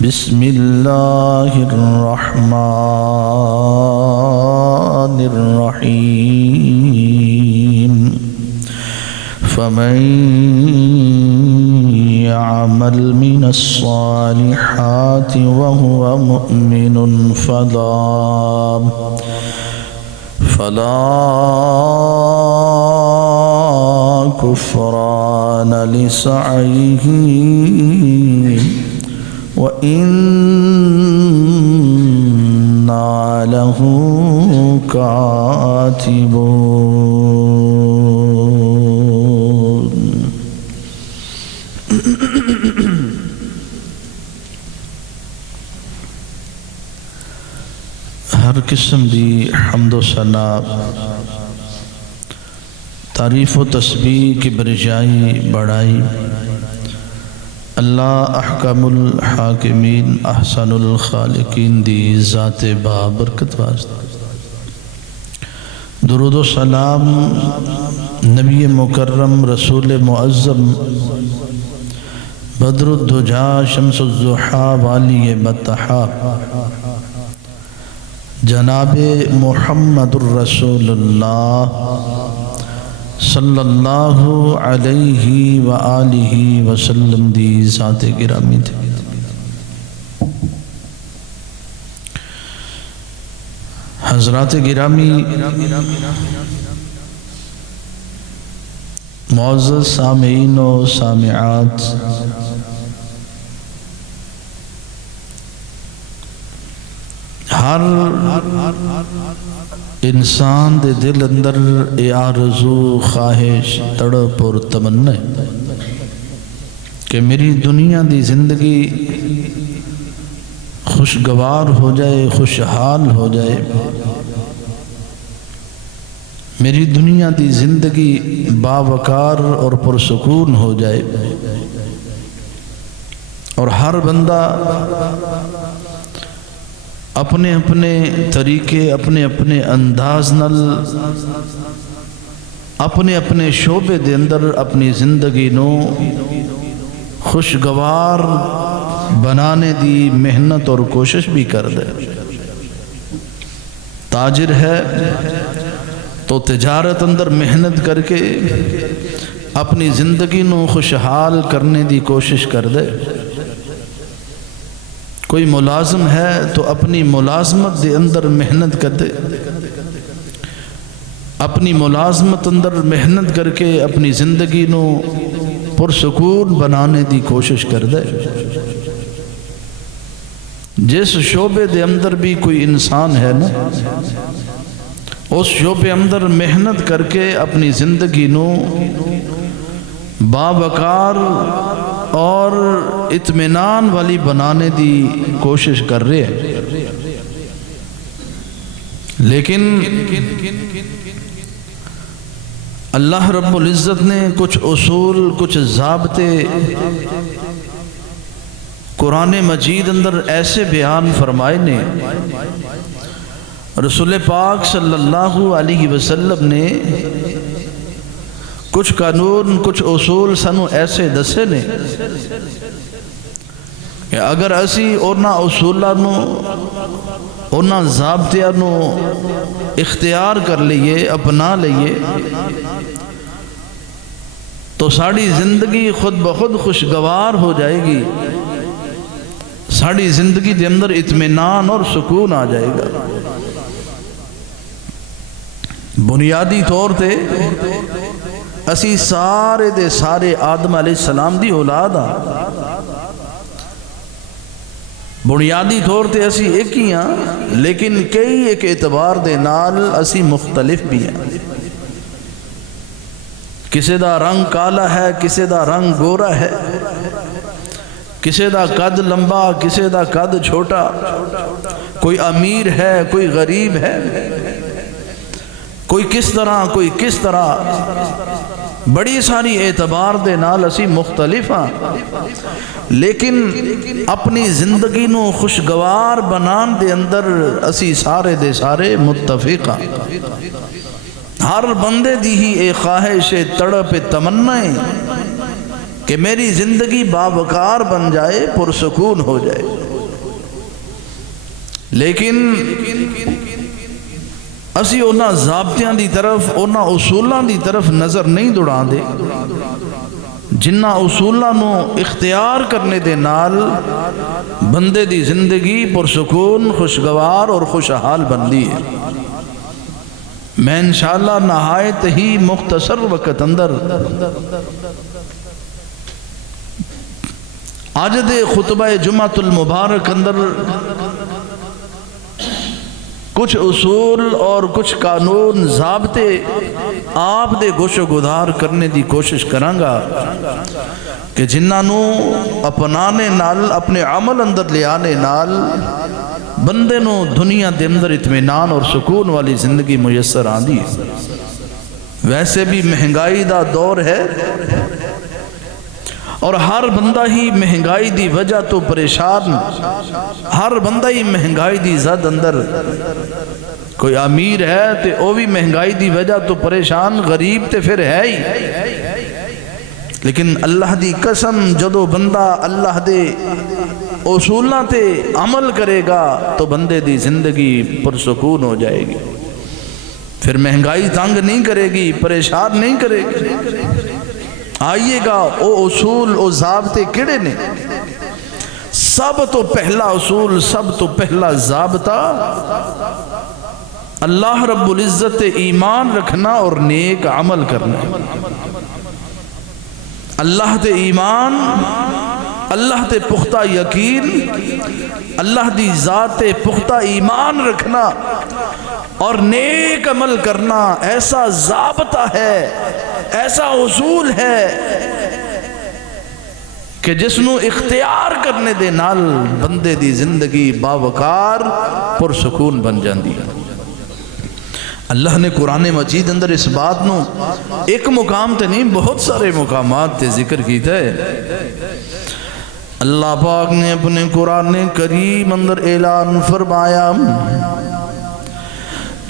بسم اللہ الرحمن الرحیم فمن يعمل من الصالحات وهو مؤمن فلا كفران لسعيه وإنا له كاتبون۔ ہر قسم دی حمد و ثنا تعریف و تسبیح کی برجائی بڑائی اللہ احکم الحاکمین احسن الخالقین دی ذات بابرکت واسطہ۔ درود و سلام نبی مکرم رسول معظم بدر الدجا شمس الضحا والی بطحا جناب محمد الرسول اللہ صلی اللہ علیہ وآلہ وسلم دی ذات گرامی تھی۔ حضرات گرامی، معزز سامعین و سامعات، ہر انسان دے دل اندر اے آرزو خواہش تڑپ اور تمنا ہے کہ میری دنیا دی زندگی خوشگوار ہو جائے، خوشحال ہو جائے، میری دنیا دی زندگی باوقار اور پرسکون ہو جائے، اور ہر بندہ اپنے اپنے طریقے، اپنے اپنے انداز نل، اپنے اپنے شعبے دے اندر اپنی زندگی نو خوشگوار بنانے دی محنت اور کوشش بھی کر دے۔ تاجر ہے تو تجارت اندر محنت کر کے اپنی زندگی نو خوشحال کرنے دی کوشش کر دے۔ کوئی ملازم ہے تو اپنی ملازمت دے اندر محنت کر دے، اپنی ملازمت اندر محنت کر کے اپنی زندگی نو پرسکون بنانے دی کوشش کر دے۔ جس شعبے دے اندر بھی کوئی انسان ہے نا، اس شعبے اندر محنت کر کے اپنی زندگی نو باوقار اور اطمینان والی بنانے دی کوشش کر رہے ہیں، لیکن اللہ رب العزت نے کچھ اصول، کچھ ضابطے قرآن مجید اندر ایسے بیان فرمائے نے، رسول پاک صلی اللہ علیہ وسلم نے کچھ قانون، کچھ اصول سانو ایسے دسے نے کہ اگر اسی اونا اصولہ نو، اونا ضابطیہ نو اختیار کر لئے، اپنا لئے، تو ساڑی زندگی خود بخود خوشگوار ہو جائے گی، ساڑی زندگی دے اندر اطمینان اور سکون آ جائے گا۔ بنیادی طور تے اسی سارے دے سارے آدم علیہ السلام دی اولاد ہاں، بنیادی طور تے اسی ایک ہی ہاں، لیکن کئی ایک اعتبار دے نال اسی مختلف بھی ہیں۔ کسے دا رنگ کالا ہے، کسے دا رنگ گورا ہے، کسے دا قد لمبا، کسے دا قد چھوٹا، کوئی امیر ہے، کوئی غریب ہے، کوئی کس طرح، بڑی ساری اعتبار دے نال اسی مختلف ہاں، لیکن اپنی زندگی نو خوشگوار بنان دے اندر اسی سارے دے سارے متفق ہاں۔ ہر بندے دی ہی ایک خواہش تڑپ تمنا ہے کہ میری زندگی باوقار بن جائے، پرسکون ہو جائے. لیکن اسی اونا ضابطیاں دی طرف، اونا اصولاں دی طرف نظر نہیں دوڑاں دے جنہ اصولاں نو اختیار کرنے دے نال بندے دی زندگی پرسکون، خوشگوار اور خوشحال بندی ہے. میں انشاءاللہ نہایت ہی مختصر وقت اندر آج دے خطبہ جمعۃ المبارک اندر کچھ اصول اور کچھ قانون ضابطے آپ دے گوش و گدار کرنے دی کوشش کرانگا کہ جنہاں نو اپنانے نال، اپنے عمل اندر لے آنے نال بندے نو دنیا دے اندر اطمینان اور سکون والی زندگی میسر آندی. ویسے بھی مہنگائی دا دور ہے اور ہر بندہ ہی مہنگائی دی وجہ تو پریشان، ہر بندہ ہی مہنگائی دی زد اندر. کوئی امیر ہے تے او بھی مہنگائی دی وجہ تو پریشان، غریب تے پھر ہے ہی. لیکن اللہ دی قسم جدو بندہ اللہ دے اصولاں تے عمل کرے گا تو بندے دی زندگی پرسکون ہو جائے گی. پھر مہنگائی تنگ نہیں کرے گی، پریشان نہیں کرے گی. آئیے گا او اصول، او ضابطے کیڑے نے؟ سب تو پہلا اصول، سب تو پہلا ضابطہ اللہ رب العزت ایمان رکھنا اور نیک عمل کرنا. اللہ تے ایمان، اللہ تے پختہ یقین، اللہ دی ذات تے پختہ ایمان رکھنا اور نیک عمل کرنا ایسا ضابطہ ہے، ایسا اصول ہے کہ جس نو اختیار کرنے دے نال بندے دی زندگی باوقار پرسکون بن جاندی ہے. اللہ نے قرآن مجید اندر اس بات نو ایک مقام تے نہیں، بہت سارے مقامات تے ذکر کیتا ہے. اللہ پاک نے اپنے قرآن کریم اندر اعلان فرمایا،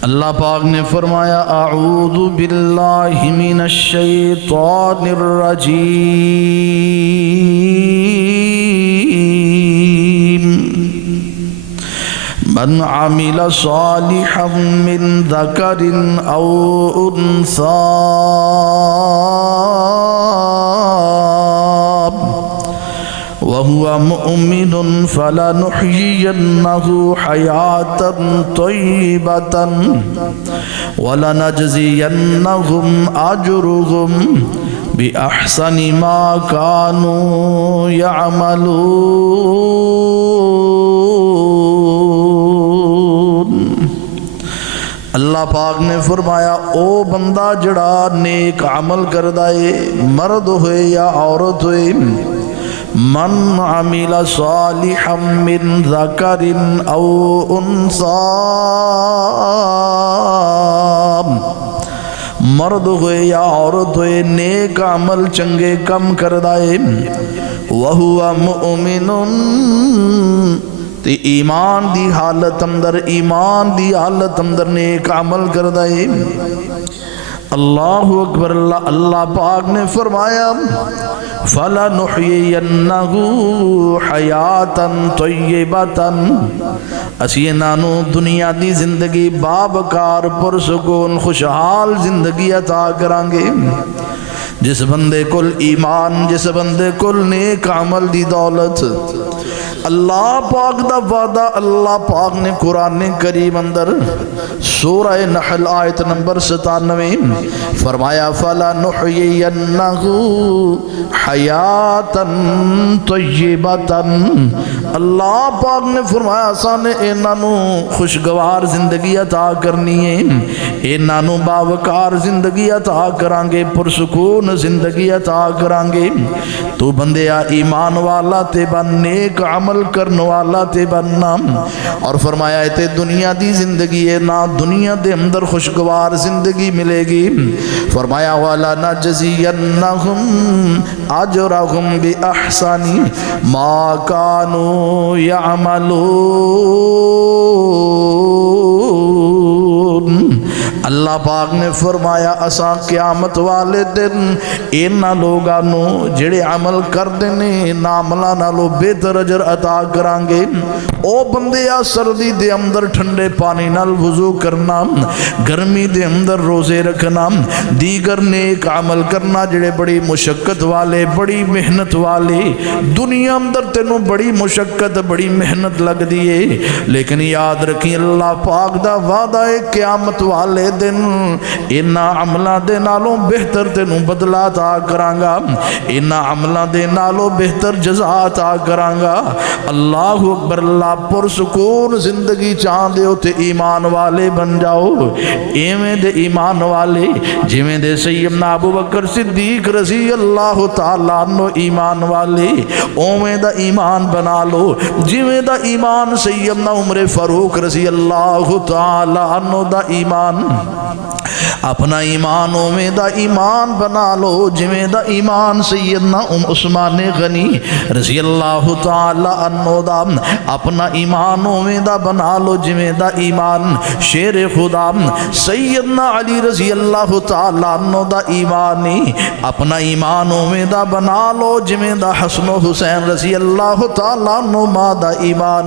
اللہ پاک نے فرمایا اعوذ باللہ من الشیطان الرجیم من عمل صالحا من ذکر او انثى وهو مؤمن فلنحيينه حياة طيبة ولنجزينهم أجرهم بأحسن ما كانوا يعملون. اللہ پاک نے فرمایا او بندہ جڑا نیک عمل کردہ ہے، مرد ہوئے یا عورت ہوئے، من عمل صالحا من ذکر او انثى، مرد ہوئے یا عورت ہوئے نیک عمل چنگے کم کردائے، وہو مؤمن، تی ایمان دی حالت اندر، ایمان دی حالت اندر نیک عمل کردائے. اللہ اکبر. اللہ پاک نے فرمایا فَلَنُحْيِيَنَّهُ حَيَاتًا طَيِّبَةً، اسی نانو دنیا دی زندگی بابکار پرسکون خوشحال زندگی عطا کرانگے. جس بندے کل ایمان، جس بندے کل نیک عمل دی دولت، اللہ پاک دا وعدہ اللہ پاک نے قرآن کریم اندر سورہ نحل آیت نمبر 97 فرمایا فَلَنُحْيِيَنَّهُ حَيَاتًا طَيِّبَةً. اللہ پاک نے فرمایا سانے انہوں خوشگوار زندگی عطا کرنی ہے، انہوں باوقار زندگی عطا کرانگے، پرسکون زندگی عطا کرانگے. تو بندیا ایمان والا تے بن، نیک عمل کرنے والا تے بننا. اور فرمایا تے دنیا دی زندگی ہے نا، دنیا دے اندر خوشگوار زندگی ملے گی. فرمایا والا نجزینہم اجرہم بأحسن ما کانوا یعملون. اللہ اللہ پاک نے فرمایا اساں قیامت والے دن اینا لوگانو جڑے عمل کر دینے ناملہ نالو بہتر اجر عطا کرانگے۔ او بندیا سردی دے اندر ٹھنڈے پانی نال وضو کرنا، گرمی دے اندر روزے رکھنا، دیگر نیک عمل کرنا جڑے بڑی مشقت والے بڑی محنت والے، دنیا اندر تینوں بڑی مشقت بڑی محنت لگ دیئے، لیکن یاد رکھیں اللہ پاک دا وعدہ ہے قیامت والے دن انہا عملہ دے نالوں بہتر تینوں بدلہ عطا کرانگا، انہا عملہ دے نالوں بہتر جزا عطا کرانگا۔ اللہ اکبر، اللہ پرسکون زندگی چاہندے ہو تے ایمان والے بن جاؤ، ایویں دے ایمان والے جویں دے سیدنا ابو بکر صدیق رضی اللہ تعالیٰ عنہ ایمان والے، اویں دا ایمان بنا لو جویں دا ایمان سیدنا عمر فاروق رضی اللہ تعالیٰ عنہ دا ایمان، اپنا ایمان اویں دا ایمان بنا لو جویں دا ایمان سیدنا عثمان غنی رضی اللہ تعالیٰ عنہ دا، اپنا ایمان اویں دا بنا لو جویں دا ایمان شیر خدا سیدنا علی رضی اللہ تعالیٰ عنہ دا ایمانی، اپنا ایمان اویں دا بنا لو جویں دا حسن و حسین رضی اللہ تعالیٰ عنہ ما دا ایمان۔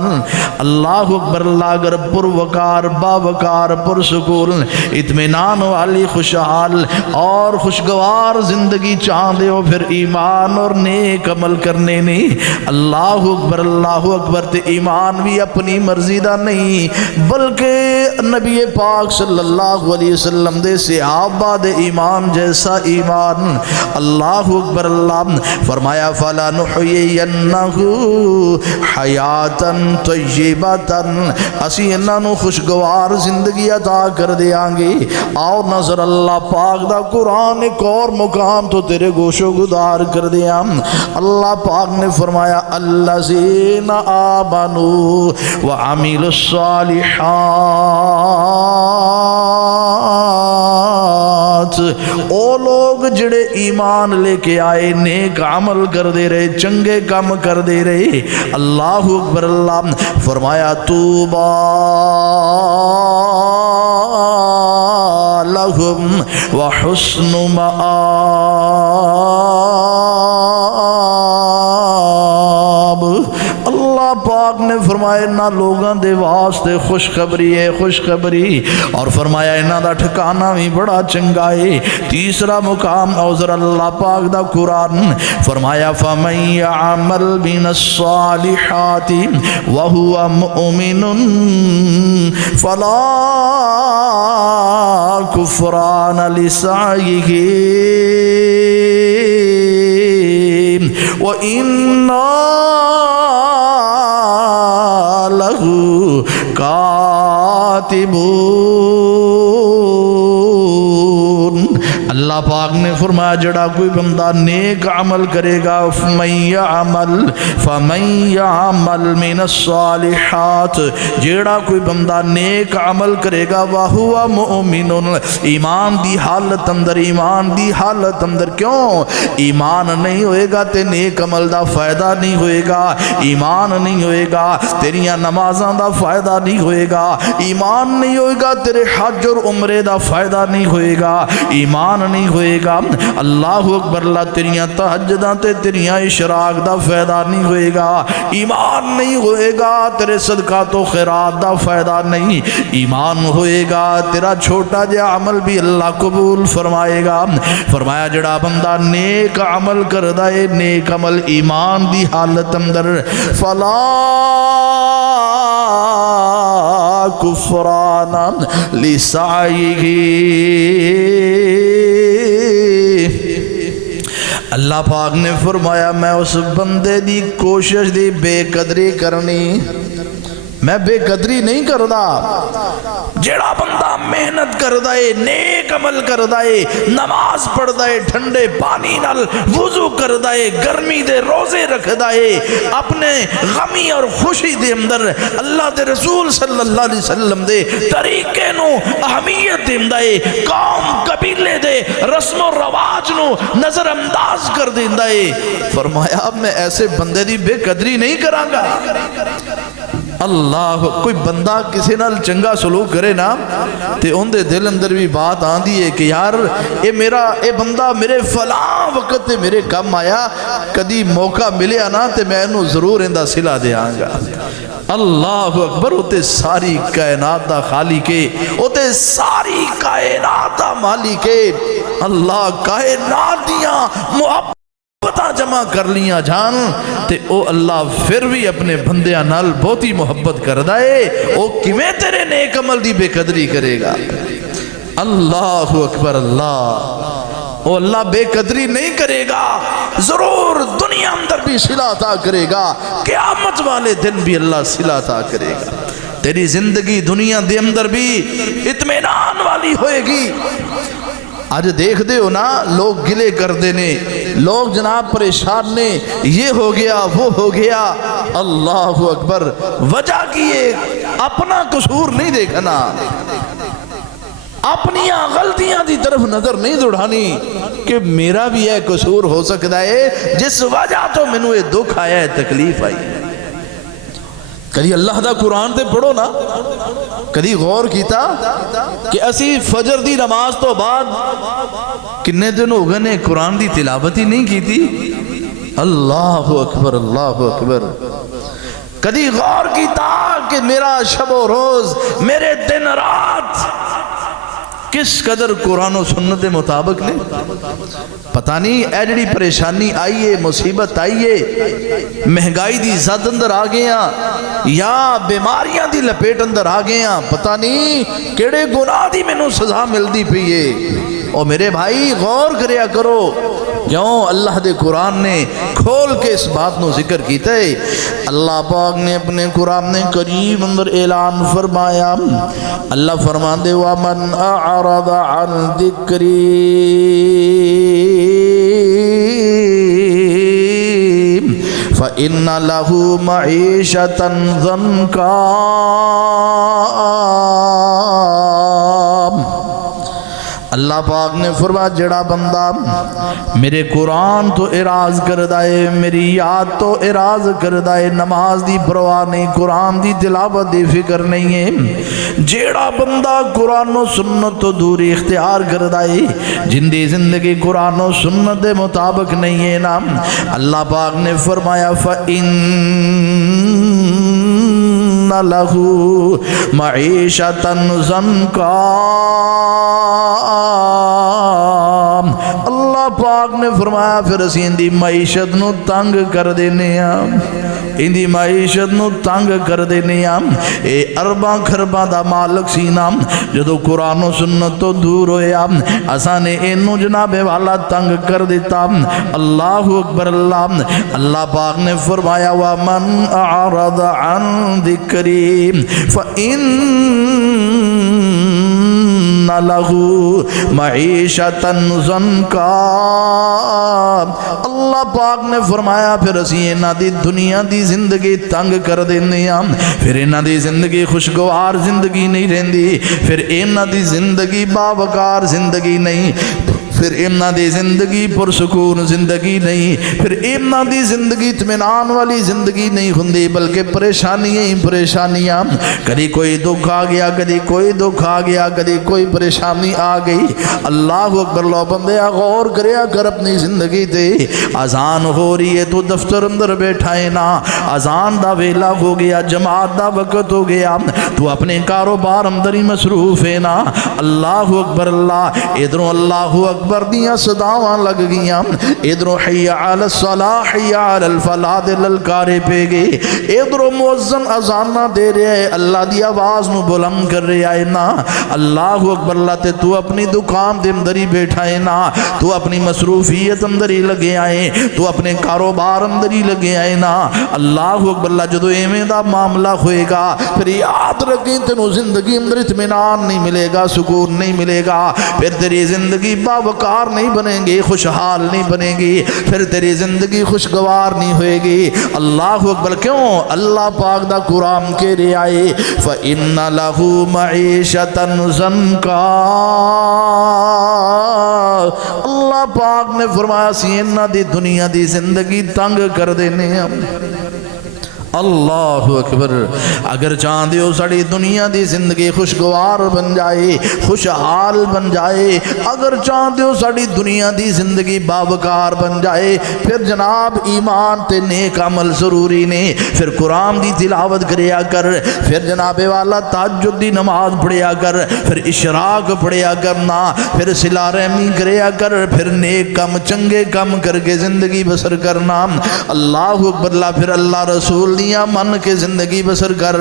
اللہ اکبر، اللہ اگر پروکار باوکار پرسکون اطمینان والی خوشحال اور خوشگوار زندگی چاہندے ہو پھر ایمان اور نیک عمل کرنے نہیں۔ اللہ اکبر، اللہ اکبر، تے ایمان بھی اپنی مرضی دا نہیں بلکہ نبی پاک صلی اللہ علیہ وسلم دے صحابہ دے ایمان جیسا ایمان۔ اللہ اکبر، اللہ فرمایا فَلَنُحْيِيَنَّهُ حَيَاتًا طَيِّبَةً، اسی انہوں خوشگوار زندگی عطا کر دیاں گے۔ آؤ نظر اللہ پاک دا قرآن ایک اور مقام تو تیرے گوش و گدار کر دیاں۔ اللہ پاک نے فرمایا الذین آمنوا وعملوا الصالحات، او لوگ جڑے ایمان لے کے آئے نیک عمل کر دے رہے چنگے کام کر دے رہے۔ اللہ اکبر، اللہ فرمایا توبا لہم وحسن مآب، اللہ پاک نے فرمایا نہ لوگاں دے واسطے خوشخبری ہے خوشخبری، اور فرمایا انہاں دا ٹھکانہ بھی بڑا چنگا ہے۔ تیسرا مقام اوزر اللہ پاک دا قرآن فرمایا فَمَن يَعْمَلْ مِنَ الصَّالِحَاتِ وَهُوَ مُؤْمِنٌ فَلَا كُفْرَانَ لِسَعْيِهِ وَإِنَّا لَهُ كَاتِبُونَ۔ اللہ پاک نے فرمایا جڑا کوئی بندہ نیک عمل کرے گا فَمَن يَعْمَلْ مِنَ الصَّالِحَاتِ، جڑا کوئی بندہ نیک عمل کرے گا وَهُوَ مُؤْمِنٌ، ایمان دی حالت اندر ایمان دی حالت اندر، کیوں ایمان نہیں ہوئے گا تے نیک عمل دا فائدہ نہیں ہوئے گا، ایمان نہیں ہوئے گا تیریاں نمازاں دا فائدہ نہیں ہوئے گا، ایمان نہیں ہوئے گا تیرے حج اور عمرے دا فائدہ نہیں ہوئے گا، ایمان نہیں ہوئے گا اللہ اکبر اللہ تیریاں تہجداں تے تیریاں اشراق دا فائدہ نہیں ہوئے گا، ایمان نہیں ہوئے گا تیرے صدقات و خیرات دا فائدہ نہیں، ایمان ہوئے گا تیرا چھوٹا جا عمل بھی اللہ قبول فرمائے گا۔ فرمایا جڑا بندہ نیک عمل کردہ ہے نیک عمل ایمان دی حالت اندر فلا کفرانا لسعیہ، اللہ پاک نے فرمایا میں اس بندے دی کوشش دی بے قدری کرنی، میں بے قدری نہیں کردا۔ جڑا بندہ محنت کردا ہے نیک عمل کردا ہے نماز پڑھدا ہے ٹھنڈے پانی نال وضو کردا ہے گرمی دے روزے رکھدا ہے اپنے غمی اور خوشی دے اندر اللہ دے رسول صلی اللہ علیہ وسلم دے طریقے نو اہمیت دیندا ہے، قوم قبیلے دے رسم و رواج نو نظر انداز کر دیندا ہے، فرمایا اب میں ایسے بندے دی بے قدری نہیں کراں گا۔ اللہ کوئی بندہ کسی نال چنگا سلوک کرے نا تے ان دے دل اندر بھی بات آندھی ہے کہ یار اے بندہ میرے فلاں وقت تے میرے کم آیا، کدی موقع ملیا نا تے میں انہوں ضرور اندہ صلہ دے آنگا۔ اللہ اکبر، ہوتے ساری کائنات دا خالقے، ہوتے ساری کائنات دا مالکے، اللہ کائنات دیاں محبتاں جمع کر لیاں جان تے او اللہ پھر بھی اپنے بندیاں نال بہت ہی محبت کر دائے، او کیویں تیرے نیک عمل دی بے قدری کرے گا؟ اللہ اکبر، او اللہ بے قدری نہیں کرے گا، ضرور دنیا اندر بھی صلہ عطا کرے گا، قیامت والے دن بھی اللہ صلہ عطا کرے گا، تیری زندگی دنیا دے اندر بھی اطمینان والی ہوئے گی۔ آج دیکھ دے ہو نا لوگ گلے کر دینے، لوگ جناب پریشان نے، یہ ہو گیا وہ ہو گیا، اللہ اکبر، وجہ کیے اپنا قصور نہیں دیکھنا، اپنیاں غلطیاں دی طرف نظر نہیں دوڑانی کہ میرا بھی ہے قصور ہو سکتا ہے جس وجہ تو میں نے دکھ آیا ہے، تکلیف آئی ہے۔ کدی اللہ دا قرآن تے پڑھو نا، کدی غور کیتا کہ اسی فجر دی نماز تو بعد کنے دن ہو گئے نے قرآن دی تلاوت ہی نہیں کی تھی؟ اللہ اکبر، اللہ اکبر۔ کدی غور کیتا کہ میرا شب و روز، میرے دن رات کس قدر قرآن و سنت مطابق نے؟ پتہ نہیں اے جڑی پریشانی آئیے، مصیبت آئیے، مہنگائی دی زد اندر آ گیا یا بیماریاں دی لپیٹ اندر آ گیا، پتہ نہیں کیڑے گناہ دی میں نو سزا مل دی پیئے۔ اور میرے بھائی غور کریا کرو، کیوں اللہ دے قرآن نے کھول کے اس بات نو ذکر کیتا ہے۔ اللہ پاک نے اپنے قرآن کریم اندر اعلان فرمایا، اللہ فرمان دے وَمَنْ أَعْرَضَ عَنْ ذِكْرِي فَإِنَّ لَهُ مَعِيشَةً ضَنْكًا۔ اللہ پاک نے فرمایا جڑا بندہ میرے قرآن تو اعراض کر دائے، میری یاد تو اعراض کر دائے، نماز دی پرواہ نہیں، قرآن دی تلاوت دی فکر نہیں ہے، جڑا بندہ قرآن و سنت تو دوری اختیار کر دائے، جن دی زندگی قرآن و سنت دے مطابق نہیں ہے نا، اللہ پاک نے فرمایا فَإِنَّ لَهُ مَعِيشَةً ضَنْكًا۔ اللہ پاک نے فرمایا پھر اسی اندی معیشت نو تنگ کر دینے ہم، اندی معیشت نو تنگ کر دینے ہم۔ اے ارباں خرباں دا مالک سی نام، جدو قرآن و سنت تو دور ہوئے ہم، اسانے اینو جناب والا تنگ کر دیتا۔ اللہ اکبر، اللہ پاک نے فرمایا وَمَنْ أَعْرَضَ عَنْ ذِكْرِي فَإِنَّ لَهُ مَعِيشَةً ضَنْكًا۔ اللہ پاک نے فرمایا پھر اسی انہاں دی دنیا دی زندگی تنگ کر دینے ہم، پھر انہاں دی زندگی خوشگوار زندگی نہیں رہندی، پھر انہاں دی زندگی باوقار زندگی نہیں، پھر امنا دی زندگی پرسکون زندگی نہیں، پھر امنا دی زندگی اطمینان والی زندگی نہیں ہوندی، بلکہ پریشانیاں ہی پریشانیاں، کدی کوئی دکھ آ گیا، کدی کوئی دکھ آ گیا، کدی کوئی پریشانی آ گئی۔ اللہ اکبر، لو بندیا غور کریا کر اپنی زندگی تے، اذان ہو رہی ہے تو دفتر اندر بیٹھا ہے نا، اذان دا ویلا ہو گیا، جماعت دا وقت ہو گیا، تو اپنے کاروبار اندر ہی مصروف ہے نا۔ اللہ اکبر، ادھروں اللہ اکبر دیاں صداواں لگ گیاں، ادھروں حی علی الصلاح حی علی الفلاح دے للکارے پہ گئے، ادھروں مؤذن اذانہ دے رہے ہیں، اللہ دی آواز نو بلند کر رہے آئے نا۔ اللہ اکبر، اللہ تے تو اپنی دکان دے اندر ہی بیٹھا ہے نا، تو اپنی مصروفیت اندر ہی لگے آئے، تو اپنے کاروبار اندر ہی لگے آئے نا۔ اللہ اکبر، اللہ جدو ایمیں دا معاملہ ہوئے گا پھر یاد رکھیں تینوں زندگی اندر اطمینان نہیں ملے گا، سکون نہیں ملے گا، پھر تیری زندگی باوقار نہیں بنیں گی، خوشحال نہیں بنیں گی، پھر تیری زندگی خوشگوار نہیں ہوئے گی۔ اللہ اکبر، کیوں؟ اللہ پاک دا قرآن کے رہے آئے فَإِنَّ لَهُ مَعِيشَةً ضَنْكًا۔ اللہ پاک نے فرمایا سی انہاں دی دنیا دی زندگی تنگ کر دینے ہم۔ اللہ اکبر. اگر چاہتے ہو ساری دنیا دی زندگی خوشگوار بن جائے, خوشحال بن جائے, اگر چاہتے ہو ساری دنیا دی زندگی باوقار بن جائے, پھر جناب ایمان تے نیک عمل ضروری نے. پھر قرآن دی تلاوت کریا کر, پھر جناب والا تہجد دی نماز پڑھیا کر, پھر اشراق پڑھیا کرنا, پھر صلہ رحمی کریا کر, پھر نیک کم چنگے کم کر کے زندگی بسر کرنا. اللہ اکبر. پھر اللہ رسول دیاں من کے زندگی بسر کر.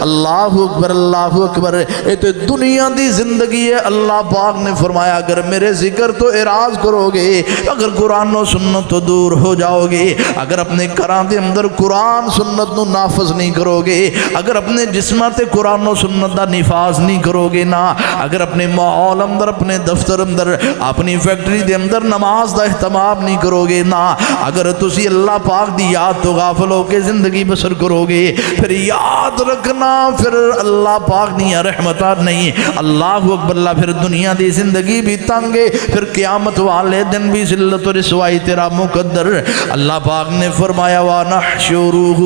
اللہ اکبر, اللہ اکبر. یہ تو دنیا دی زندگی ہے. اللہ پاک نے فرمایا اگر میرے ذکر تو اعراض کرو گے, اگر قرآن و سنت تو دور ہو جاؤ گے, اگر اپنے گھراں دے اندر قرآن سنت نو نافذ نہیں کرو گے, اگر اپنے جسماں تے قرآن و سنت دا نفاذ نہیں کرو گے نا, اگر اپنے ماحول اندر, اپنے دفتر اندر, اپنی فیکٹری دے اندر نماز دا اہتمام نہیں کرو گے نا, اگر تسی اللہ پاک دی یاد تو غافل ہو کے زندگی بسر کرو گے, پھر یاد رکھنا پھر اللہ پاک نہیں رحمتہ نہیں. اللہ اکبر. پھر دنیا دی زندگی بھی تنگے, پھر قیامت والے دن بھی ذلت و رسوائی تیرا مقدر. اللہ پاک نے فرمایا وَنَحْشُرُهُ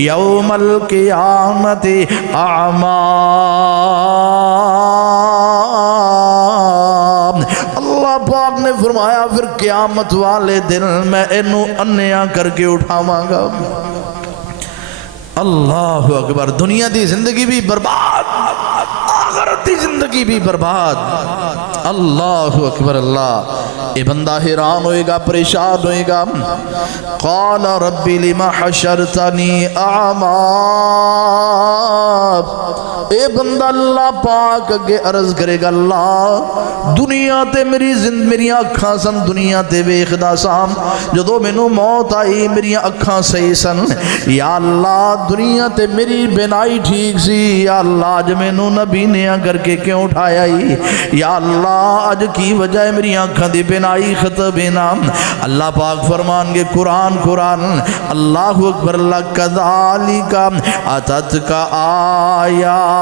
يَوْمَ الْقِيَامَةِ أَعْمَى. اللہ پاک نے فرمایا پھر قیامت والے دن میں انہوں انیا کر کے اٹھاواں گا. اللہ اکبر. دنیا دی زندگی بھی برباد, آخرت دی زندگی بھی برباد. اللہ اکبر. اللہ اے بندہ حیران ہوئے گا, پریشان ہوئے گا. قال رب لما حشرتنی اعمی. اے بندہ اللہ پاک اگے عرض کرے گا, اللہ دنیا تے میری اکھاں سن, دنیا تے ویکھدا سام, جدوں مینوں موت آئی میری اکھاں صحیح سن. یا اللہ دنیا تے میری بینائی ٹھیک سی, یا اللہ اج مینوں نبی نے کر کے کیوں اٹھایا ہی, یا اللہ اج کی وجہ ہے میری آنکھاں دی بینائی ختم ہے نا. اللہ پاک فرمان گے قرآن قرآن. اللہ اکبر. اللہ کذالک اتتک آیاتنا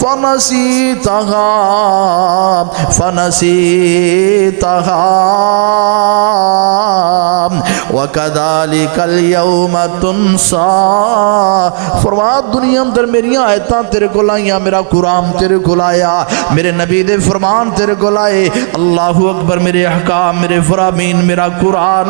فنسیتہا وَكَذَلِكَ الْيَوْمَ تُنْسَى. فرمایا دنیا اندر میری آیتاں تیرے کو لائیاں, میرا قرآن تیرے کو لایا, میرے نبی دے فرمان تیرے کو لائے. اللہ اکبر. میرے احکام, میرے فرامین, میرا قرآن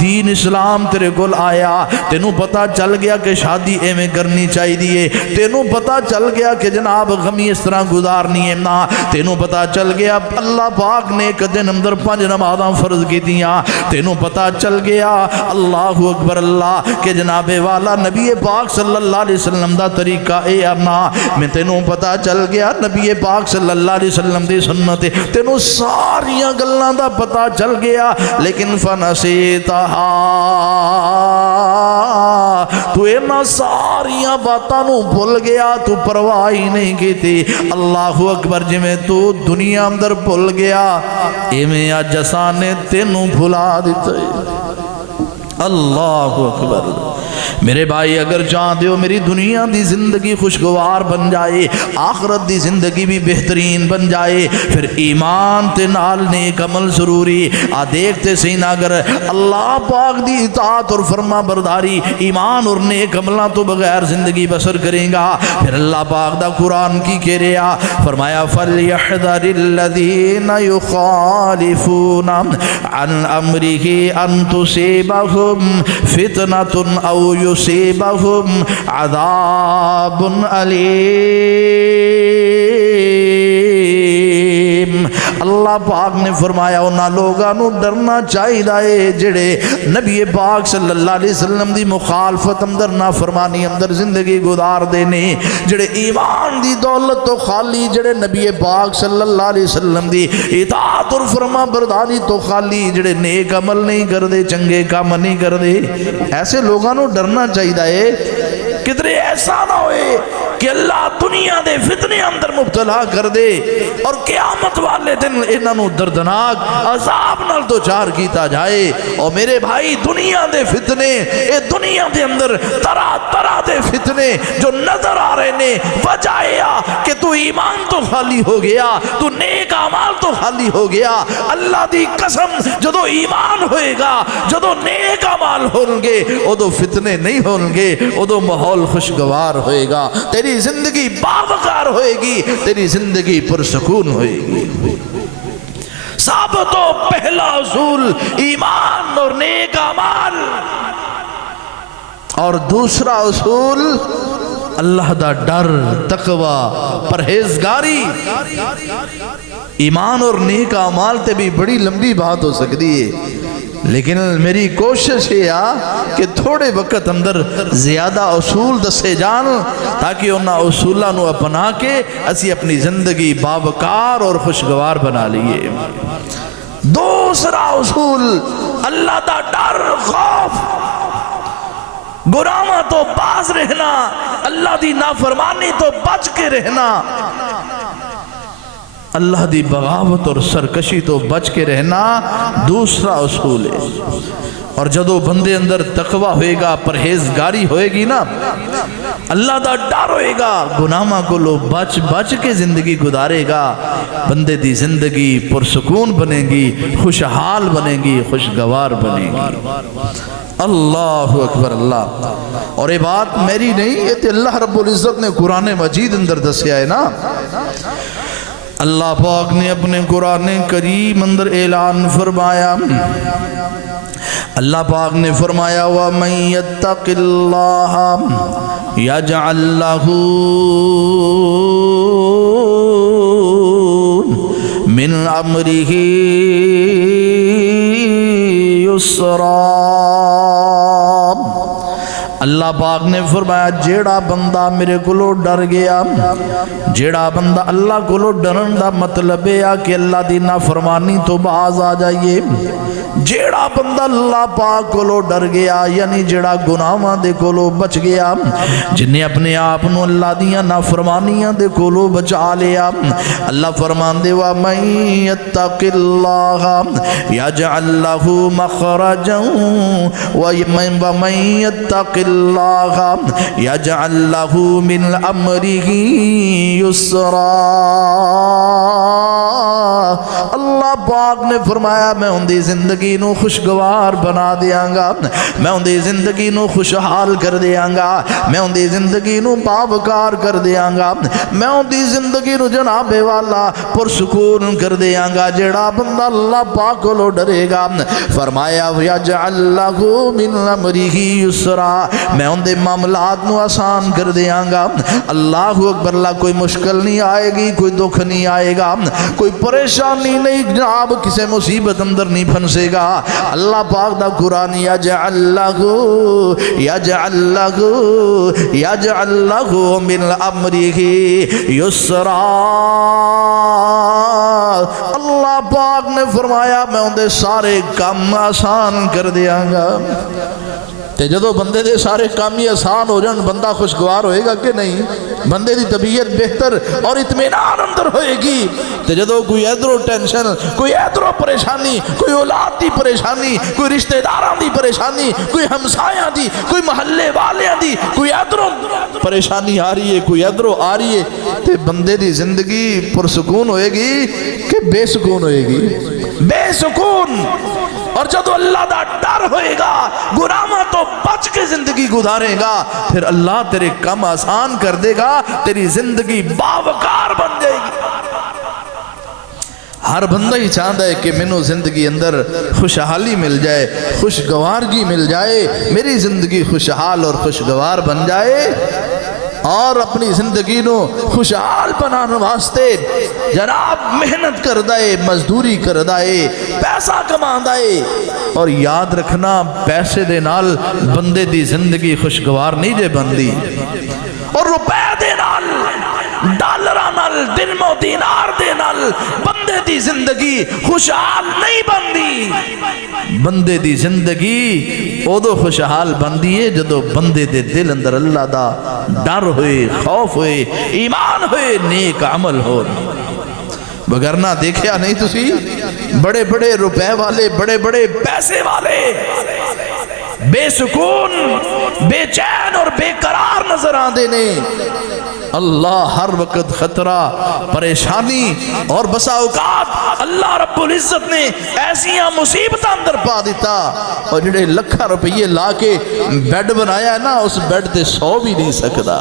دین اسلام تیرے کو آیا. تینوں پتہ چل گیا کہ شادی ایویں کرنی چاہیے, تینوں پتہ چل گیا کہ جناب غمی اس طرح گزارنی ہے نا, تینوں پتہ چل گیا اللہ پاک نے ایک دن اندر 5 نمازاں فرض کی دیاں, تینوں پتہ چل گیا اللہ اکبر اللہ کہ جناب والا نبی پاک صلی اللہ علیہ وسلم دا طریقہ اے اپنا. میں تینوں پتہ چل گیا نبی پاک صلی اللہ علیہ وسلم دی سنت, تینوں ساریاں گلاں دا پتہ چل گیا, لیکن فنسیتہا, تو اینا ساریاں باتاں نو بھول گیا, تو پرواہ ہی نہیں کی تھی. اللہ اکبر. جی میں تو دنیا اندر بھول گیا, ایویں اج اساں نے تینوں بھلا دیتا ہے. اللہ اکبر. میرے بھائی اگر چاہتے ہو میری دنیا دی زندگی خوشگوار بن جائے, آخرت دی زندگی بھی بہترین بن جائے, پھر ایمان تے نال نیک عمل ضروری. دیکھتے سینا اگر اللہ پاک دی اطاعت اور فرما برداری, ایمان اور نیک عملوں تو بغیر زندگی بسر کریں گا, پھر اللہ پاک دا قرآن کی کہہ رہا, فرمایا فَلْيَحْذَرِ الَّذِينَ يُخَالِفُونَ عَنْ أَمْرِهِ أَن تُصِيبَهُمْ فِتْنَةٌ أَوْ يُصِيبَهُمْ عَذَابٌ أَلِيمٌ. اللہ پاک نے فرمایا انہاں لوگاں نو ڈرنا چاہیے جڑے نبی پاک صلی اللہ علیہ وسلم دی مخالفت اندر نافرمانی اندر زندگی گزار دے نے, جڑے ایمان دی دولت تو خالی, جڑے نبی پاک صلی اللہ علیہ وسلم دی اطاعت اور فرما برداری تو خالی, جڑے نیک عمل نہیں کر دے, چنگے کام نہیں کر دے, ایسے لوگاں نو ڈرنا چاہیے. کدھر ایسا نہ ہوئے کہ اللہ دنیا دے فتنے اندر مبتلا کر دے اور قیامت والے دن انہاں نو دردناک عذاب نال دوچار کیتا جائے. اور میرے بھائی دنیا دے فتنے, اے دنیا دے اندر طرح طرح دے فتنے جو نظر آ رہے نے وجہ کہ تو ایمان تو خالی ہو گیا، تو نیک اعمال تو خالی ہو گیا۔ اللہ دی قسم جدو ایمان ہوئے گا، جدو نیک اعمال ہونگے، ادو فتنے نہیں ہونگے، ادو ماحول خوشگوار ہوئے گا، تیری زندگی باوقار ہوئے گی، تیری زندگی پرسکون ہوئے گی۔ سب تو پہلا اصول ایمان اور نیک اعمال، اور دوسرا اصول اللہ دا ڈر، تقوی، پرہیزگاری۔ ایمان اور نیک اعمال تے بھی بڑی لمبی بات ہو سکتی ہے، لیکن میری کوشش ہے کہ تھوڑے وقت اندر زیادہ اصول دسے جان تاکہ انہاں اصولوں نو اپنا کے اسی اپنی زندگی باوقار اور خوشگوار بنا لیے۔ دوسرا اصول اللہ دا ڈر، خوف، گناہاں تو باز رہنا، اللہ دی نافرمانی تو بچ کے رہنا، اللہ دی بغاوت اور سرکشی تو بچ کے رہنا دوسرا اصول ہے۔ اور جدو بندے اندر تقوی ہوئے گا، پرہیزگاری ہوئے گی نا، اللہ دا ڈر ہوئے گا، گناہاں کو لو بچ کے زندگی گزارے گا، بندے دی زندگی پرسکون بنے گی، خوشحال بنے گی، خوشگوار بنے گی۔ اللہ اکبر اللہ۔ اور یہ بات میری نہیں، یہ تے اللہ رب العزت نے قرآن مجید اندر دسیا ہے نا۔ اللہ پاک نے اپنے قرآن کریم اندر اعلان فرمایا، اللہ پاک نے فرمایا وَمَن يَتَّقِ اللَّهَ يَجْعَل لَّهُ مِنْ أَمْرِهِ يُسْرًا۔ اللہ پاک نے فرمایا جیڑا بندہ میرے کولو ڈر گیا، جیڑا بندہ اللہ کولو ڈرن دا مطلب ہے کہ اللہ دی نافرمانی تو باز آ جائیے، جیڑا بندہ اللہ پاک کولو ڈر گیا یعنی جیڑا گناہاں دے کولو بچ گیا، جن نے اپنے آپ نو اللہ دیاں نافرمانیاں دے کولو بچا لیا، اللہ فرمان دے وَمَن يَتَّقِ اللَّهَ يَجْعَل لَّهُ مَخْرَجًا وَمَن يَتَّقِ اللَّهَ يَجْعَل لَّهُ مِنْ أَمْرِهِ يُسْرًا۔ اللہ پاک نے فرمایا میں ان دی زندگی نو خوشگوار بنا دیاں گا، میں ان دی زندگی نو خوشحال کر دیاں گا، میں ان دی زندگی نو باوقار کر دیاں گا، میں ان دی زندگی نو جناب والا پرسکون کر دیاں گا۔ جیڑا بندہ اللہ پاک کو لو ڈرے گا، فرمایا یجعل لہ من امرہ یسرا، میں ان دے معاملات نو آسان کر دیاں گا۔ اللہ اکبر، اللہ کوئی مشکل نہیں آئے گی، کوئی دکھ نہیں آئے گا، کوئی پریشانی نہیں جناب، کسے مصیبت اندر نہیں پھنسے گا۔ اللہ پاک دا قرآن یجعل لہ من امرہ یسرا، اللہ پاک نے فرمایا میں ان دے سارے کام آسان کر دیاں گا۔ تے جدو بندے دے سارے کام ہی آسان ہو جان بندہ خوشگوار ہوئے گا کہ نہیں؟ بندے دی طبیعت بہتر اور اطمینان اندر ہوئے گی۔ تے جدو کوئی ادھرو ٹینشن، کوئی ادھرو پریشانی، کوئی اولاد دی پریشانی، کوئی رشتہ داراں دی پریشانی، کوئی ہمسایاں دی، کوئی محلے والیاں دی، کوئی ادھرو پریشانی آ رہی ہے، کوئی ادھرو آ رہی ہے، تے بندے دی زندگی پرسکون ہوئے گی کہ بے سکون ہوئے گی؟ بے سکون۔ اور جب اللہ دا ڈر ہوئے گا، گناہاں تو بچ کے زندگی گزارے گا، پھر اللہ تیرے کم آسان کر دے گا، تیری زندگی باوقار بن جائے گی۔ ہر بندہ ہی چاہتا ہے کہ مینوں زندگی اندر خوشحالی مل جائے، خوشگوارگی مل جائے، میری زندگی خوشحال اور خوشگوار بن جائے، اور اپنی زندگی نو خوشحال بنانے واسطے جناب محنت کر دائے، مزدوری کر دائے، پیسہ کما دائے۔ اور یاد رکھنا پیسے دے نال بندے دی زندگی خوشگوار نہیں جے بندی، اور روپے دے نال، ڈالرہ نال، درہم و دینار دے نال بندے دی زندگی خوشحال نہیں بندی۔ بندے دی زندگی ادو خوشحال بندی ہے جدو بندے دے دل اندر اللہ دا ڈر ہوئے، خوف ہوئے، ایمان ہوئے، نیک عمل ہو۔ بگرنہ دیکھیا نہیں تسی بڑے بڑے روپے والے، بڑے بڑے پیسے والے بے سکون، بے چین اور بے قرار نظر آندے نے۔ اللہ ہر وقت خطرہ، پریشانی اور بسا اوقات اللہ رب العزت نے ایسیاں مصیبت اندر پا دیتا، اور جڑے لکھا روپیے لا کے بیڈ بنایا ہے نا، اس بیڈ تے سو بھی نہیں سکتا۔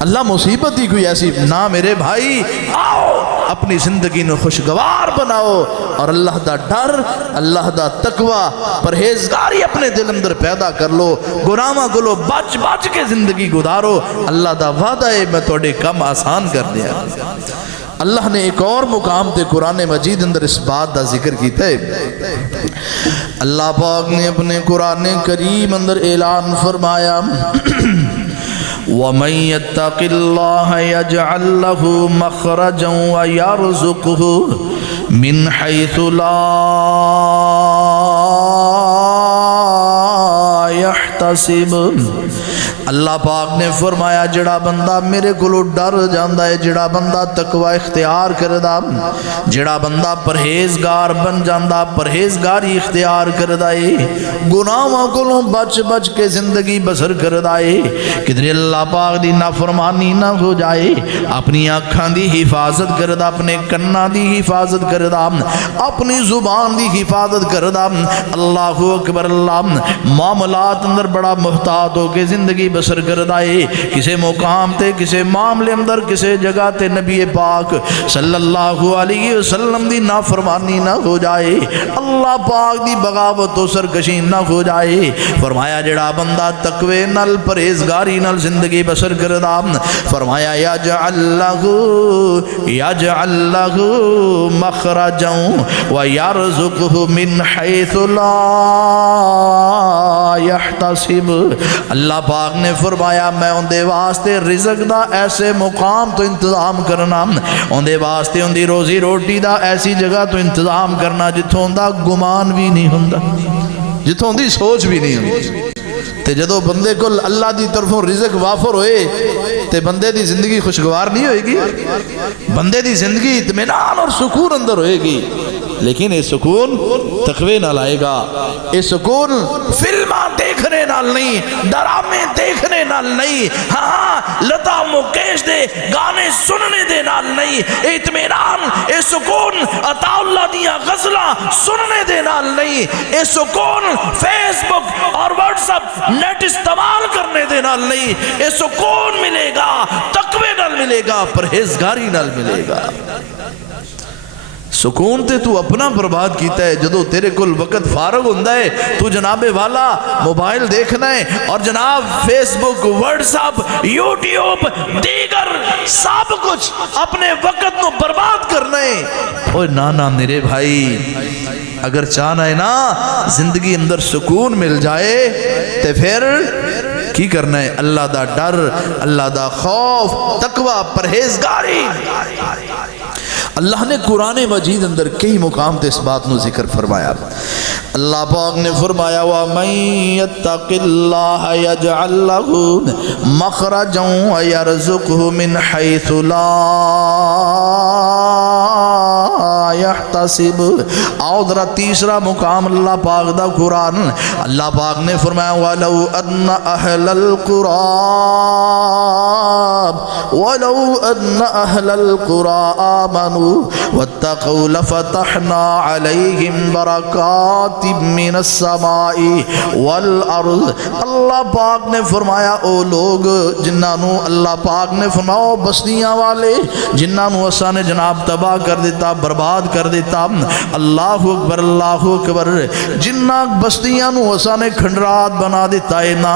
اللہ مصیبت ہی کوئی ایسی نہ میرے بھائی، آؤ اپنی زندگی نو خوشگوار بناؤ اور اللہ دا ڈر، اللہ دا تقوی، پرہیزگاری اپنے دل اندر پیدا کر لو، گناہاں کولو بچ بچ کے زندگی گزارو۔ اللہ دا وعدہ ہے میں تھوڑے کم آسان کر دیا۔ اللہ نے ایک اور مقام تے قرآن مجید اندر اس بات دا ذکر کیتا ہے۔ اللہ پاک نے اپنے قرآن کریم اندر اعلان فرمایا، وَمَن يَتَّقِ اللَّهَ يَجْعَل لَّهُ مَخْرَجًا وَيَرْزُقْهُ مِنْ حَيْثُ لَا يَحْتَسِبُ۔ اللہ پاک نے فرمایا جڑا بندہ میرے کولو ڈر جاندا ہے، جڑا بندہ تقوی اختیار کردا، جڑا بندہ پرہیزگار بن جاندا، پرہیزگاری اختیار کردا ہے، گناہاں کولوں بچ بچ کے زندگی بسر کردا ہے، کدھر اللہ پاک دی نافرمانی نہ ہو جائے، اپنی آنکھاں دی حفاظت کردا، اپنے کناں دی حفاظت کردا، اپنی زبان دی حفاظت کردا، اللہ اکبر، اللہ معاملات اندر بڑا محتاط ہو کے زندگی بسر کردہ ہے، کسے مقام تے، کسے معاملے اندر، کسے جگہ تے نبی پاک صلی اللہ علیہ وسلم دی نافرمانی نہ ہو جائے، اللہ پاک دی بغاوت و سرکشی نہ ہو جائے۔ فرمایا جڑا بندہ تقوی نال، پرہیزگاری نال زندگی بسر کردہ، فرمایا یجعل لہ مخرجا ویرزقہ من حیث لا یحتسب۔ اللہ پاک نے فرمایا میں ان دے واسطے رزق دا ایسے مقام تو انتظام کرنا، ان دے واسطے ان دی روزی روٹی دا ایسی جگہ تو انتظام کرنا جتھوں دا گمان بھی نہیں ہوندا، جتھوں دی سوچ بھی نہیں ہوندی۔ تے جدو بندے کو اللہ دی طرفوں رزق وافر ہوئے تے بندے دی زندگی خوشگوار نہیں ہوئے گی، بندے دی زندگی اطمینان اور سکون اندر ہوئے گی، لیکن یہ سکون تقوی نال آئے گا، یہ سکون فلماں دیکھنے نال نہیں، ڈرامے دیکھنے نال نہیں، ہاں لتا مکیش دے گانے سننے دے نال نہیں، اطمینان یہ سکون عطا اللہ دیا غزلاں سننے دے نال نہیں، یہ سکون فیس بک اور واٹس اپ نیٹ استعمال کرنے دے نال نہیں، یہ سکون ملے گا تقوی نال ملے گا، پرہیزگاری نال ملے گا۔ سکون تے تو اپنا برباد کیتا ہے، جدو تیرے کل وقت فارغ ہوندہ ہے تو جناب والا موبائل دیکھنا ہے اور جناب فیس بک، واٹس اپ، یوٹیوب، دیگر سب کچھ اپنے وقت نو برباد کرنا ہے۔ اوہ نانا میرے بھائی، اگر چاہنا ہے نا زندگی اندر سکون مل جائے تے پھر کی کرنا ہے؟ اللہ دا ڈر، اللہ دا خوف، تقوی، پرہیزگاری۔ اللہ نے قرآن مجید اندر کئی مقام تے اس بات نو ذکر فرمایا۔ اللہ پاک نے فرمایا وَمَن يَتَّقِ اللَّهَ يَجْعَل لَّهُ مَخْرَجًا وَيَرْزُقْهُ مِنْ حَيْثُ لَا يَحْتَسِبُ۔ آؤ ذرا تیسرا مقام اللہ پاک دا قرآن، اللہ پاک نے فرمایا وَلَوْ أَنَّ أَهْلَ الْقُرَىٰ آمَنُوا وَاتَّقَوْا لَفَتَحْنَا عَلَيْهِمْ بَرَكَاتٍ مِّنَ السَّمَاءِ وَالْأَرْضِ۔ اللہ پاک نے فرمایا او لوگ جنہاں اللہ پاک نے فرمایا بستیاں والے جنہاں اساں نے جناب تباہ کر دیتا، برباد کر دیتا، اللہ اکبر، اللہ اکبر، جنہاں بستیاں اساں نے کھنڈرات بنا دیتا ہے نا،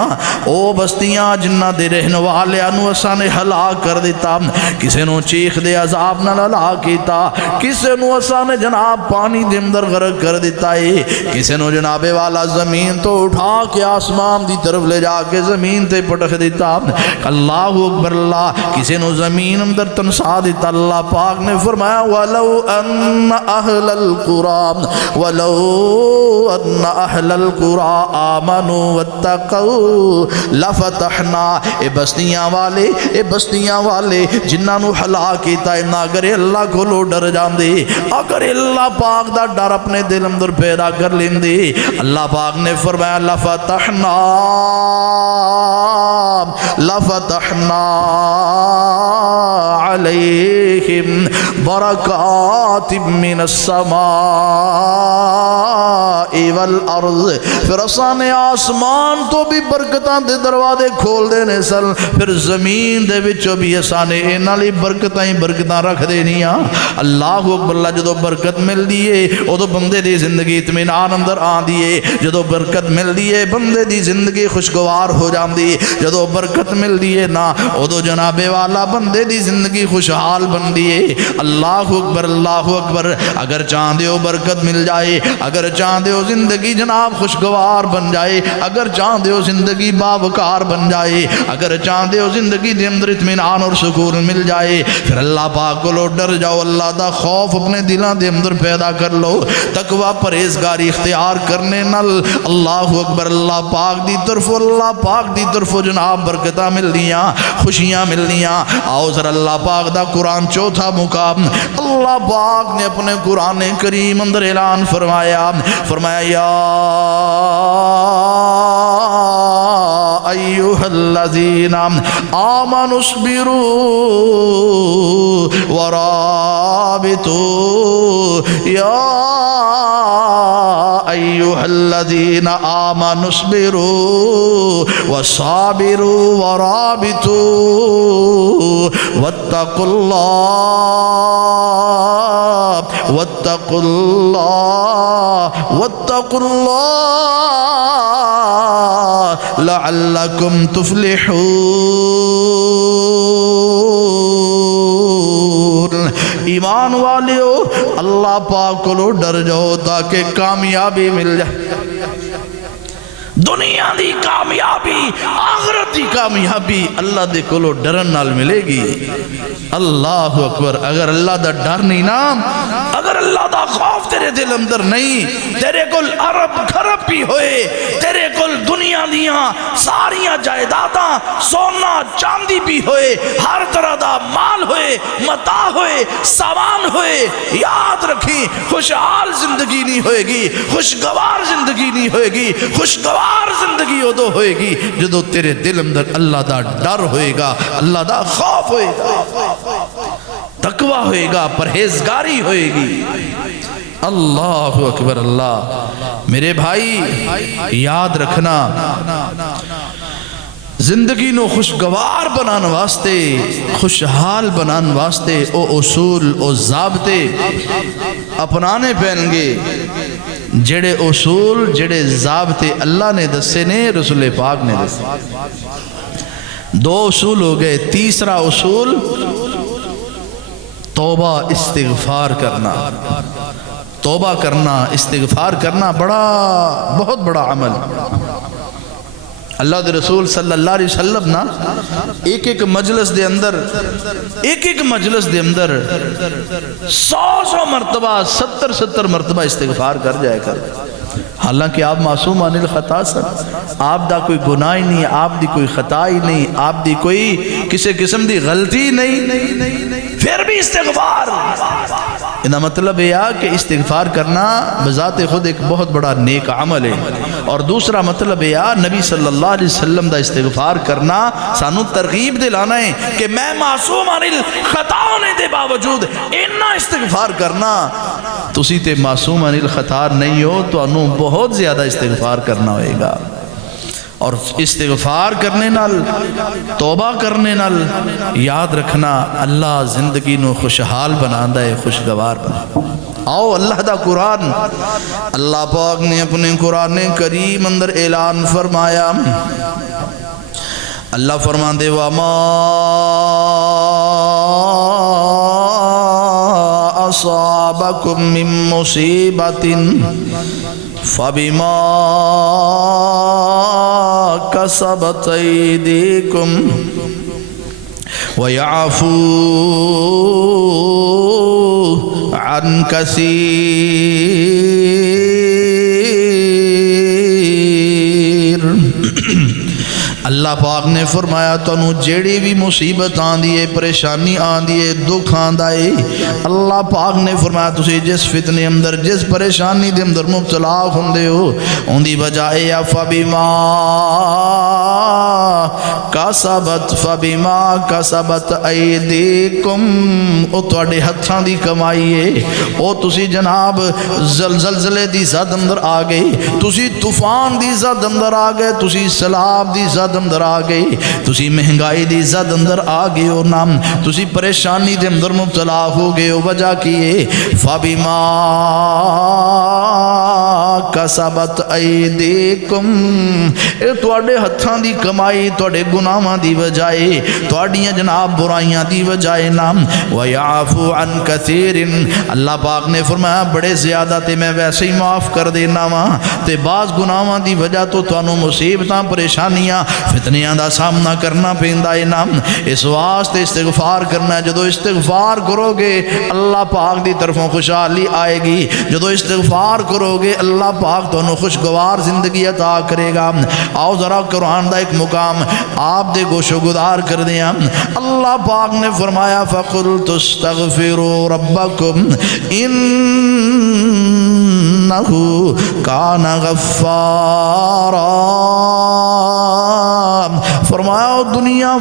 او بستیاں جنہاں دے رہن والیاں اساں نے ہلاک کر دیتا، کسے نو چیخ دے عذاب نال ہلاک کیتا، کسے نو اساں نے جناب پانی دے اندر غرق کر دیتا ہے، کسے نو جناب والا زمین تو اٹھا کے آسمان دی طرف لے جا کے زمین تے پٹک دیتا، اللہ اکبر، اللہ کسے نو زمین اندر تنسا دیتا۔ اللہ پاک نے فرمایا وَلَوْ أَنَّ أَهْلَ الْقُرَىٰ آمَنُوا وَاتَّقَوْا لَفَتَحْنَا، اے بستیاں والے، اے بستیاں والے جنہاں نو ہلاک کیتا ہے، اگر اللہ کولو ڈر جاندے، اگر اللہ پاک دا ڈر اپنے دل اندر پیدا کر لیندے، اللہ پاک نے فرمایا لفتحنا علیہم برکات من السماء والارض، پھر اسانے آسمان تو بھی برکتاں دے دروازے کھول دینے سن، پھر زمین دے وچوں بھی اسانے انہاں لئی برکتاں رکھ دینیاں۔ اللہ اکبر، اللہ جدو برکت مل دیئے ادو بندے دی زندگی اطمینان اندر آن دیئے، جدو برکت مل دیئے بندے دی زندگی خوشگوار ہو جاندی، جدو برکت مل دیئے نا ادو جناب والا بندے دی زندگی خوشحال بن دیئے۔ اللہ اکبر، اللہ اکبر۔ اگر چاندے ہو برکت مل جائے، اگر چاندے ہو زندگی جناب خوشگوار بن جائے، اگر چاندے ہو زندگی باوقار بن جائے، اگر چاندے ہو زندگی دے اندر اطمینان اور سکون مل جائے، پھر اللہ پاک کو لو ڈر جاؤ، اللہ دا خوف اپنے دلوں دے اندر پیدا کر لو، تقوی پرہیزگاری اختیار کرنے نال اللہ اکبر، اللہ پاک دی طرف جناب برکتاں ملنیاں، خوشیاں ملنیاں۔ آؤ ذرا اللہ پاک دا قرآن چوتھا مقام اللہ پاک نے اپنے قرآن کریم اندر اعلان فرمایا یا ایھا الذین آمنوا اصبروا ورابطوا، یا ایھا الذین آمنوا اصبروا وصابروا ورابطوا واتقوا اللہ لعلکم تفلحون۔ ایمان والیو اللہ پاک کو ڈر جاؤ تاکہ کامیابی مل جائے، دنیا دی کامیابی آخرت دی کامیابی اللہ دے کولو ڈرن نال ملے گی۔ اللہ اکبر۔ اگر اللہ دا ڈر نہیں نا، اگر اللہ دا خوف تیرے دل اندر نہیں، تیرے کول عرب گھرب بھی ہوئے، تیرے کول دنیا دیاں ساریاں جائیداداں سونا چاندی بھی ہوئے، ہر طرح دا مال ہوئے، متاع ہوئے، سامان ہوئے، یاد رکھیں خوشحال زندگی نہیں ہوئے گی، خوشگوار زندگی نہیں ہوئے گی۔ خوشگوار زندگی ادو ہوئے گی جدو تیرے دل اندر اللہ دا ڈر ہوئے گا، اللہ دا خوف ہوئے گا، تقوی ہوئے گا، پرہیزگاری ہوئے گی۔ اللہ اکبر۔ اللہ میرے بھائی یاد رکھنا، زندگی نو خوشگوار بنان واسطے، خوشحال بنان واسطے او اصول او ضابطے اپنانے پہن گے، جڑے اصول جڑے ضابطے اللہ نے دسے نے، رسول پاک نے دسے۔ دو اصول ہو گئے، تیسرا اصول توبہ استغفار کرنا۔ توبہ کرنا، استغفار کرنا بہت بڑا عمل۔ اللہ دے رسول صلی اللہ علیہ وسلم نا ایک مجلس دے اندر 100 مرتبہ 70 مرتبہ استغفار کر جائے کر، حالانکہ آپ معصوم عن الخطا سن، آپ دا کوئی گناہ ہی نہیں، آپ دی کوئی خطا ہی نہیں، آپ دی کوئی کسی قسم دی غلطی نہیں، پھر بھی استغفار۔ انہا مطلب یہ کہ استغفار کرنا بذات خود ایک بہت بڑا نیک عمل ہے، اور دوسرا مطلب یہ نبی صلی اللہ علیہ وسلم دا استغفار کرنا سانو ترغیب دلانا ہے کہ میں معصوم عن الخطا ہونے دے باوجود انہا استغفار کرنا، تسی تے معصوم عن الخطا نہیں ہو تو انہوں بہت زیادہ استغفار کرنا ہوئے گا۔ اور استغفار کرنے نال، توبہ کرنے نال یاد رکھنا اللہ زندگی نو خوشحال بناندہ ہے، خوشگوار بناندہ۔ آؤ اللہ دا قرآن، اللہ پاک نے اپنے قرآن کریم اندر اعلان فرمایا، اللہ فرماندے وَمَا أَصَابَكُم مِّن مُّصِيبَةٍ فَبِمَا كَسَبَتْ أَيْدِيكُمْ وَيَعْفُو عَنْ كَثِيرٍ۔ اللہ پاک نے فرمایا تنوں جیڑی بھی مصیبت آندی ہے پریشانی آندی ہے دکھ آندا ہے اللہ پاک نے فرمایا تسی جس فتنے اندر جس پریشانی دے اندر مبتلا ہوندے ہو ان دی وجہ اے فبما کسبت ایدیکم او تواڈے ہتھاں دی کمائی ہے او تسی جناب زلزلے دی زد اندر آ گئے تسی طوفان دی زد اندر آ گئے تسی سیلاب دی زد اندر آ گئے تسی مہنگائی دی زد اندر آ گئے ہو نام تسی پریشانی دے اندر مبتلا ہو گئے ہو وجہ کیے فبما کسبت ایدیکم اے تواڈے ہتھاں دی کمائی تواڈے گناہاں دی وجائے تواڈیاں جناب برائیاں دی وجائے نام ویعفو عن کثیر اللہ پاک نے فرمایا بڑے زیادہ تے میں ویسے ہی معاف کر دینا وا تے بعض گناہاں دی وجہ تو تانوں مصیبتاں پریشانیاں فتنیاں دا سامنا کرنا پیندا ہے نام اس واسطے استغفار کرنا ہے جدو استغفار کرو گے اللہ پاک دی طرفوں خوشحالی آئے گی جدو استغفار کرو گے اللہ پاک تانوں خوشگوار زندگی عطا کرے گا آؤ ذرا قرآن دا ایک مقام آپ دے گوش و گدار کر دیں اللہ پاک نے فرمایا فَقُلْتُ اسْتَغْفِرُوا رَبَّكُمْ إِنَّهُ كَانَ غَفَّارًا فرمایا دنیا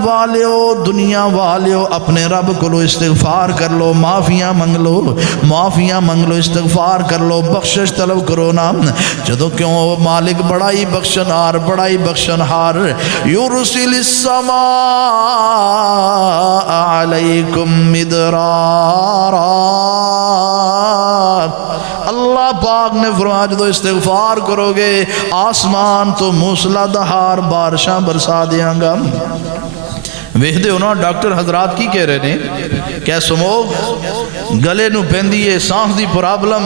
والیو اپنے رب کو لو استغفار کر لو معافیاں منگ لو استغفار کر لو بخشش طلب کرو نا جدو کیوں مالک بڑائی بخشن ہار یرسل السماء علیکم مدرارا اللہ پاک نے فرمایا جدو استغفار کرو گے آسمان تو موسلا دہار بارشاں برسا دیاں گا ویکھ دے ہونا ڈاکٹر حضرات کی کہہ رہے ہیں کہ سموگ گلے نو پیندی ہے سانس دی پرابلم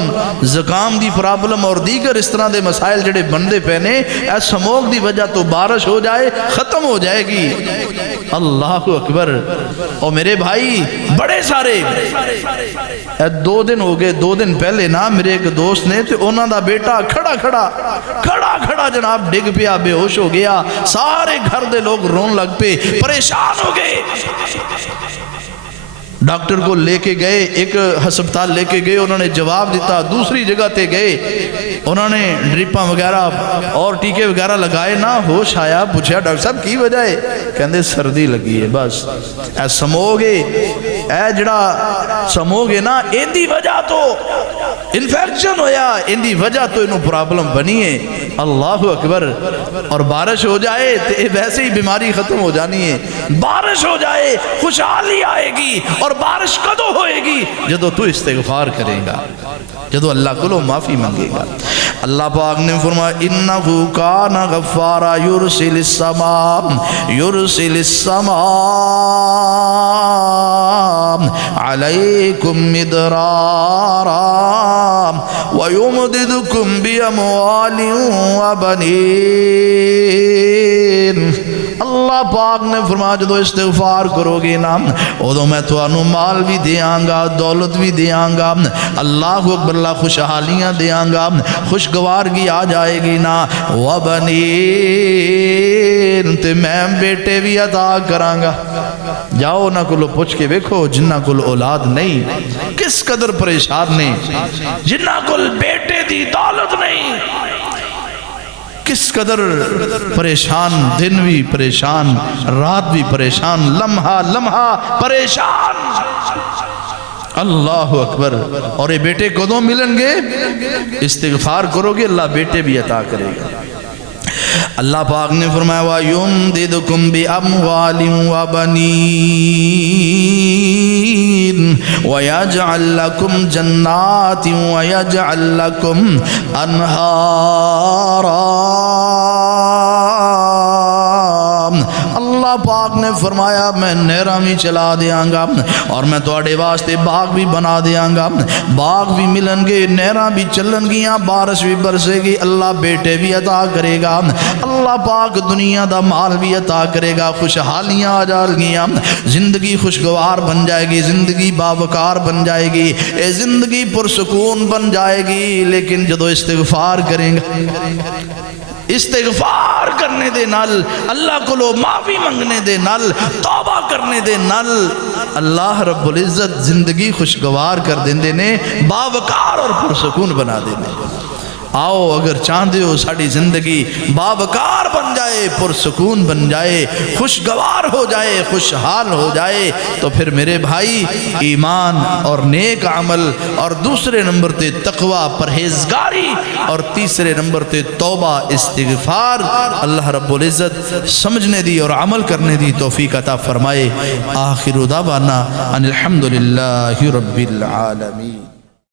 زکام دی پرابلم اور دیگر اس طرح دے مسائل جڑے بندے پہنے اے سموگ دی وجہ تو بارش ہو جائے ختم ہو جائے گی اللہ اکبر اور میرے بھائی بڑے سارے اے 2 دن ہو گئے 2 دن پہلے نا میرے ایک دوست نے تو انہاں دا بیٹا کھڑا جناب ڈگ پیا بے ہوش ہو گیا سارے گھر دے لوگ رون لگ پے پریشان ہو گئے ڈاکٹر کو لے کے گئے ایک ہسپتال لے کے گئے انہوں نے جواب دیتا دوسری جگہ تے گئے انہوں نے ڈرپاں وغیرہ اور ٹیکے وغیرہ لگائے نہ ہوش آیا پوچھا ڈاکٹر صاحب کی وجہ ہے کہندے سردی لگی ہے بس اے سموگے اے جڑا سموگے نا ان دی وجہ تو انفیکشن ہویا ان دی وجہ تو انہوں پرابلم بنی ہے اللہ اکبر اور بارش ہو جائے تو ویسے ہی بیماری ختم ہو جانی ہے بارش ہو جائے خوشحالی آئے گی اور بارش کدو ہوئے گی جدو تو استغفار کرے گا جدو اللہ کو لو معافی مانگے گا اللہ پاک نے فرمایا انہو کان غفارا یرسل السماء علیکم مدرارا ویمددکم باموال وبنین اللہ پاک نے فرمایا جدو استغفار کرو گے نا ادو میں تو انو مال بھی دیاں گا دولت بھی دیاں گا اللہ اکبر اللہ خوشحالیاں دیاں گا خوشگوارگی آ جائے گی نا وبنین تے میں بیٹے بھی عطا کراں گا جاؤ نہ کلو پوچھ کے دیکھو جنہ کل اولاد نہیں کس قدر پریشان نہیں جنہ کل بیٹے دی دولت نہیں کس قدر پریشان دن بھی پریشان رات بھی پریشان لمحہ پریشان اللہ اکبر اور یہ بیٹے کدوں ملیں گے استغفار کرو گے اللہ بیٹے بھی عطا کرے گا اللہ پاک نے فرمایا وَيُمْدِدُكُمْ بِأَمْوَالٍ وَبَنِينَ وَيَجْعَلْ لَكُمْ جَنَّاتٍ وَيَجْعَلْ لَكُمْ أَنْهَارًا اللہ پاک نے فرمایا میں نہراں بھی چلا دیاں گا اور میں تواڈے واسطے باغ بھی بنا دیاں گا باغ بھی ملن گے نہراں بھی چلن گیاں بارش بھی برسے گی اللہ بیٹے بھی عطا کرے گا اللہ پاک دنیا دا مال بھی عطا کرے گا خوشحالیاں آ جائیں گیاں زندگی خوشگوار بن جائے گی زندگی باوقار بن جائے گی اے زندگی پرسکون بن جائے گی لیکن جدو استغفار کریں گے استغفار کرنے دے نال، اللہ کو لو معافی منگنے دے نال، توبہ کرنے دے نال اللہ رب العزت زندگی خوشگوار کر دیندے نے، باوقار اور پرسکون بنا دیندے۔ آؤ اگر چاہتے ہو ساری زندگی باوقار بن جائے، پرسکون بن جائے، خوشگوار ہو جائے، خوشحال ہو جائے، تو پھر میرے بھائی ایمان اور نیک عمل، اور دوسرے نمبر تے تقوی پرہیزگاری، اور تیسرے نمبر تے توبہ استغفار اللہ رب العزت سمجھنے دی اور عمل کرنے دی توفیق عطا فرمائے۔ آخر دعوانا ان الحمدللہ رب العالمین۔